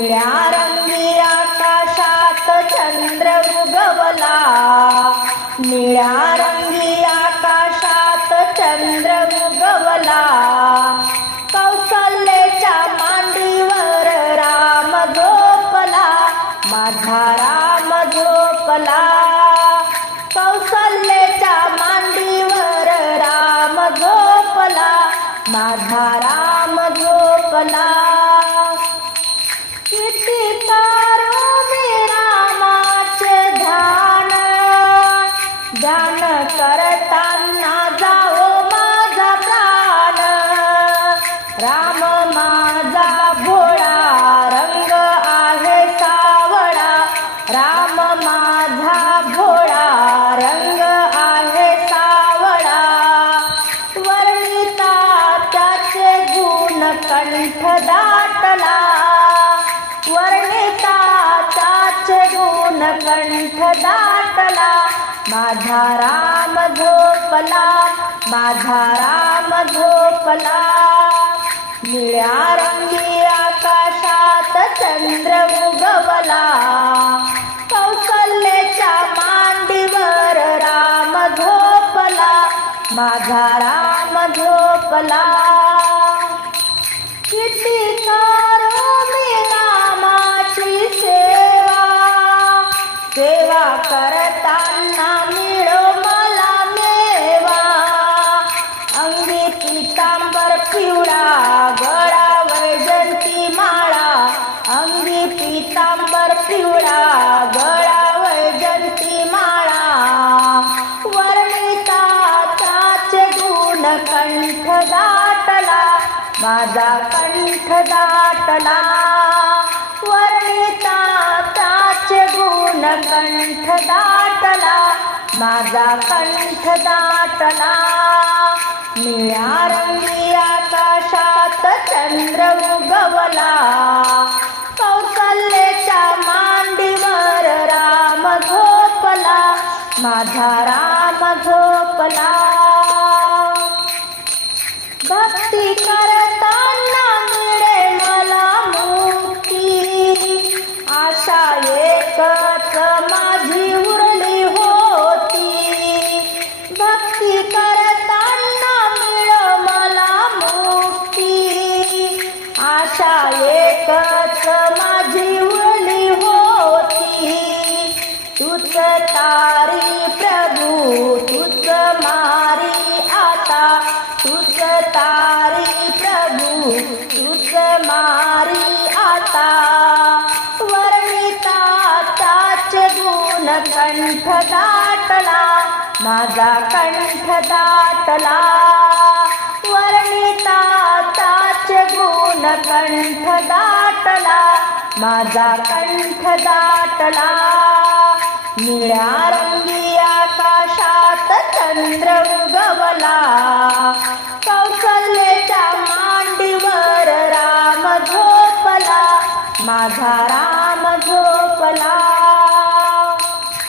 निळ्या रंगी आकाशात चंद्र उगवला. निळ्या रंगी आकाशात चंद्र उगवला. कौशल्याच्या मांडीवर राम झोपला. माझा राम झोपला. कौशल्याच्या मांडीवर राम झोपला. माझा राम झोपला. राम माझा भोळा रंग आहे सावळा. वर्णिता त्याचे गुण कंठ दाटला. वर्णिता त्याचे गुण कंठ दाटला. माझा राम झोपला माझा राम झोपला. निळ्या रंगी माझा राम झोपला. किती करो मी रामाची सेवा. सेवा करताना मिळो मला मेवा. अंगी पितांबर पिवळा माझा कंठ दाटला माझा कंठ दाटला. वर्णिता ताचे गुण कंठ दाटला माझा कंठ दाटला. निळ्या रंगी आकाशात चंद्र उगवला. कौसल्याच्या मांडीवर राम झोपला माझा राम झोपला. तुझ तारी प्रभू तुझ मारी आता. वर्णिता त्याच गुण कंठ दाटला माझा कंठ दाटला वर्णिता त्याच गुण कंठ दाटला माझा कंठ दाटला निळ्या रंगी आकाशात चंद्र गवला. कौशल्याच्या मांडीवर राम झोपला. माझा